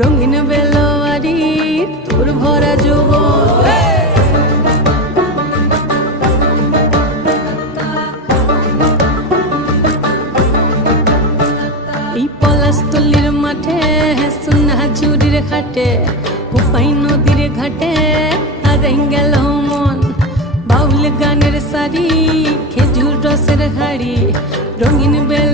রঙিন বেলোয়ারি, তোর ভরা যৌবন এই পলাশতলির মাঠে সোনা ঝুড়ির ঘাটে কোপাই নদীর ঘাটে গেল মন। বাউল গানের শাড়ি খেজুর রসের হাড়ি, রঙিন বেলোয়ারি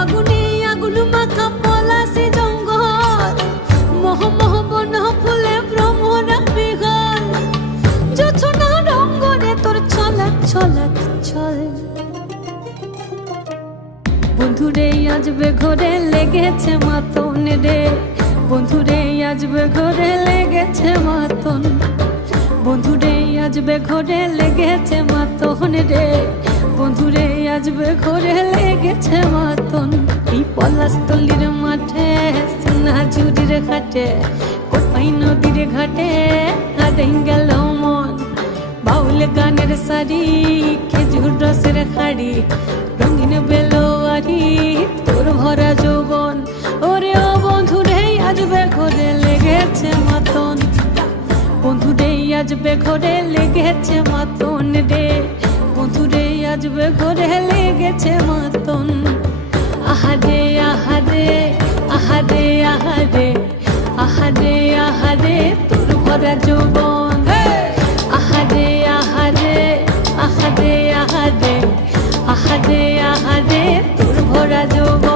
ফাগুনে আগুন মাখা পলাশি জঙ্গল। মোহ মোহ বন ফুলে ভ্রমরা বিহল যোছনা রঙ্গনে তোর ছলাক ছলাক ছল। বন্ধুরে আজবে ঘরে লেগেছে মাতন রে। বন্ধুরে আজবে ঘরে লেগেছে মাতন। বন্ধুরে আজবে ঘরে লেগেছে মাতন রে। বন্ধুরে আজবে ঘরে লেগেছে মাতন। এই পলাশতলির মাঠে সোনা ঝুড়ির ঘাটে কোপাই নদীর ঘাটে হারাই গেল মন। বাউল গানের শাড়ি খেজুর রসের হাড়ি, রঙিন বেলোয়ারি, তোর ভরা যৌবন। ওরে ও বন্ধুরে আজবে ঘরে লেগেছে মাতন। বন্ধুরে আজবে ঘরে লেগেছে মাতন। আসবে ঘরে গেছে মাতন আহাদে আহাদে আহাদে আহাদে আহাদে আহাদে তোর ভরা যৌবন আহাদে আহাদে আহাদে আহাদে আহাদে আহাদে তোর ভরা যৌবন